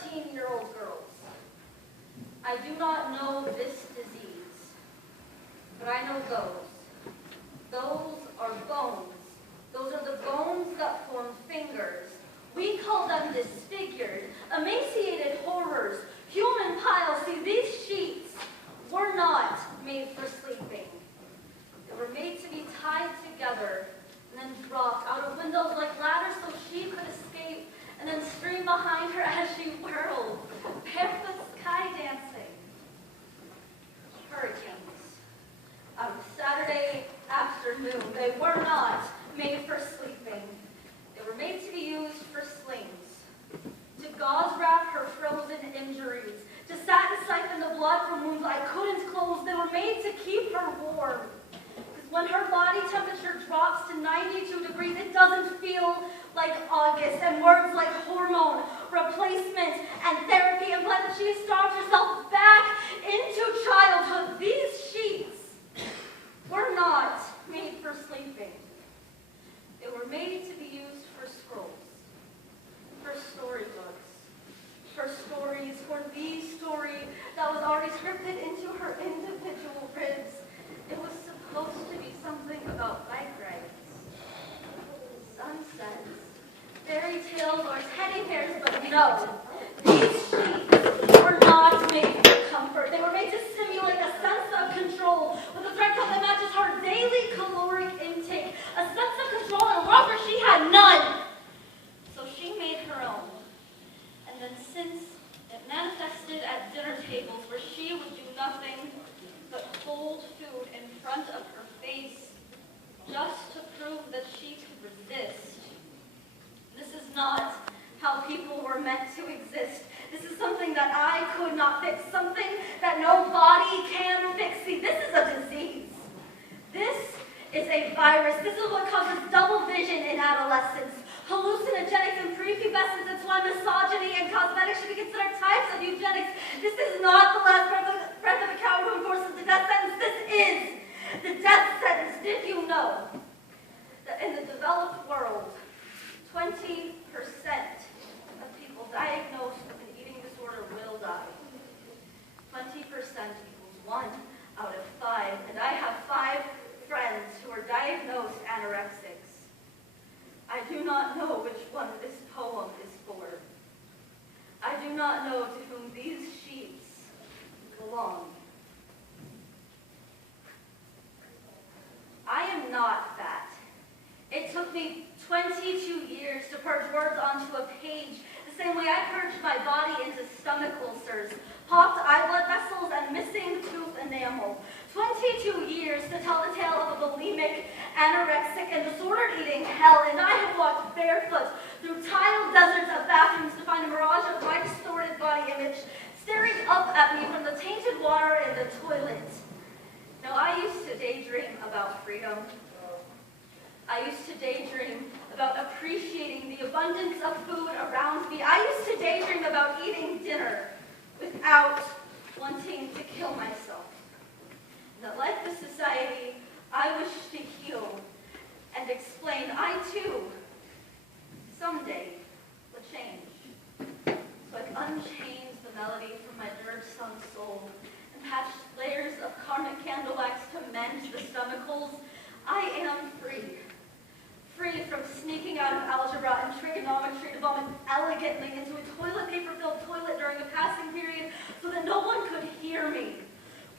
13-year-old girls. I do not know this disease, but I know those. Those are bones. Those are the bones that form fingers. We call them disfigured, emaciated horrors, human piles. See, these sheets were not made for sleeping. They were made to be tied together and then dropped out of windows like ladders so she could escape and then scream behind her as she whirled, barefoot sky dancing. Hurricanes. On a Saturday afternoon, they were not made for sleeping. They were made to be used for slings, to gauze wrap her frozen injuries, to satin siphon the blood from wounds I couldn't close. They were made to keep her warm. Because when her body temperature drops to 92 degrees, it doesn't feel like August, and words like hormone, replacement, and therapy imply that she has starved herself back into childhood. These sheets were not made for sleeping. They were made to be used for scrolls, for storybooks, for stories, for the story that was already scripted into her individual ribs. It was supposed to be something about bike rides, sunsets, fairy tales, or teddy bears, but no. These sheets were not made for comfort. They were made to simulate a sense of control with a threat count that matches her daily caloric intake, a sense of control in a world where she had none. So she made her own. And then since it manifested at dinner tables where she would do nothing but hold food in front of her face just to prove that she could resist. This is not how people were meant to exist. This is something that I could not fix, something that no body can fix. See, this is a disease. This is a virus. This is what causes double vision in adolescence, hallucinogenics and prepubescence. That's why misogyny and cosmetics should be considered types of eugenics. This is not the last breath of a coward who enforces the death sentence. This is the death sentence. Did you know that in the developed world, 20% of people diagnosed with an eating disorder will die? 20% equals 1 out of 5. And I have 5 friends who are diagnosed anorexics. I do not know which one this poem is for. I do not know to whom these sheets belong. I am not fat. It took me 22 years to purge words onto a page, the same way I purged my body into stomach ulcers, popped eye blood vessels, and missing tooth enamel. 22 years to tell the tale of a bulimic, anorexic, and disordered eating hell, and I have walked barefoot through tile deserts of bathrooms to find a mirage of my distorted body image staring up at me from the tainted water in the toilet. Now, I used to daydream about freedom. I used to daydream about appreciating the abundance of food around me. I used to daydream about eating dinner without wanting to kill myself. That like the society I wish to heal and explain, I too, someday, will change. So I unchained the melody from my dirge-sung soul and patched layers of karmic candle wax to mend the stomach holes. I am free. Free from sneaking out of algebra and trigonometry to vomit elegantly into a toilet paper-filled toilet during a passing period so that no one could hear me.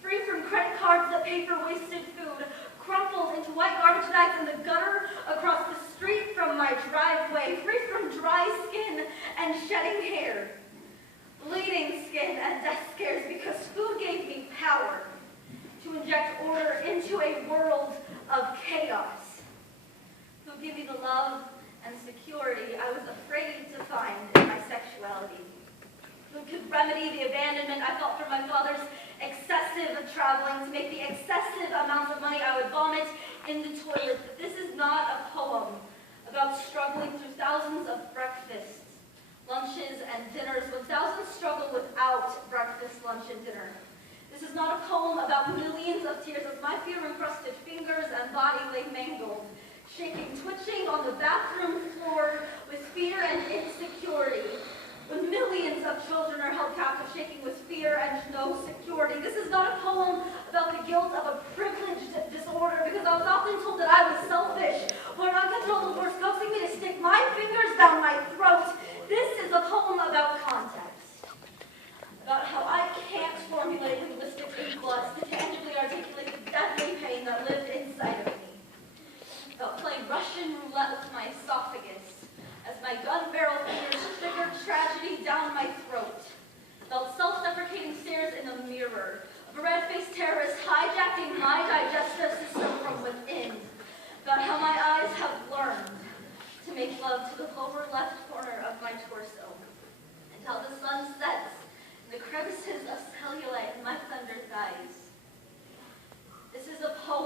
Free from credit cards that pay for wasted food, crumpled into white garbage bags in the gutter across the street from my driveway. Free from dry skin and shedding hair, bleeding skin and death scares, because food gave me power to inject order into a world of chaos. Food gave me the love and security I was afraid to find in my sexuality. Food could remedy the abandonment I felt from my father's excessive traveling to make the excessive amounts of money I would vomit in the toilet. But this is not a poem about struggling through thousands of breakfasts, lunches, and dinners when thousands struggle without breakfast, lunch, and dinner. This is not a poem about millions of tears as my fear-encrusted fingers and body lay mangled, shaking, twitching on the bathroom floor with fear and insecurity. when millions of children are held captive, shaking with fear and no security. This is not a poem about the guilt of a privileged disorder, because I was often told that I was selfish, or an uncontrollable force coaxing me to stick my fingers down my throat. This is a poem about context, about how I can't formulate linguistic inkblots to tangibly articulate the deadly pain that lived inside of me, about playing Russian roulette with my esophagus, as my gun barrel fingers triggered tragedy down my throat, felt self-deprecating stares in the mirror of a red-faced terrorist hijacking my digestive system from within, about how my eyes have learned to make love to the lower left corner of my torso, and how the sun sets in the crevices of cellulite in my thunder thighs. This is a poem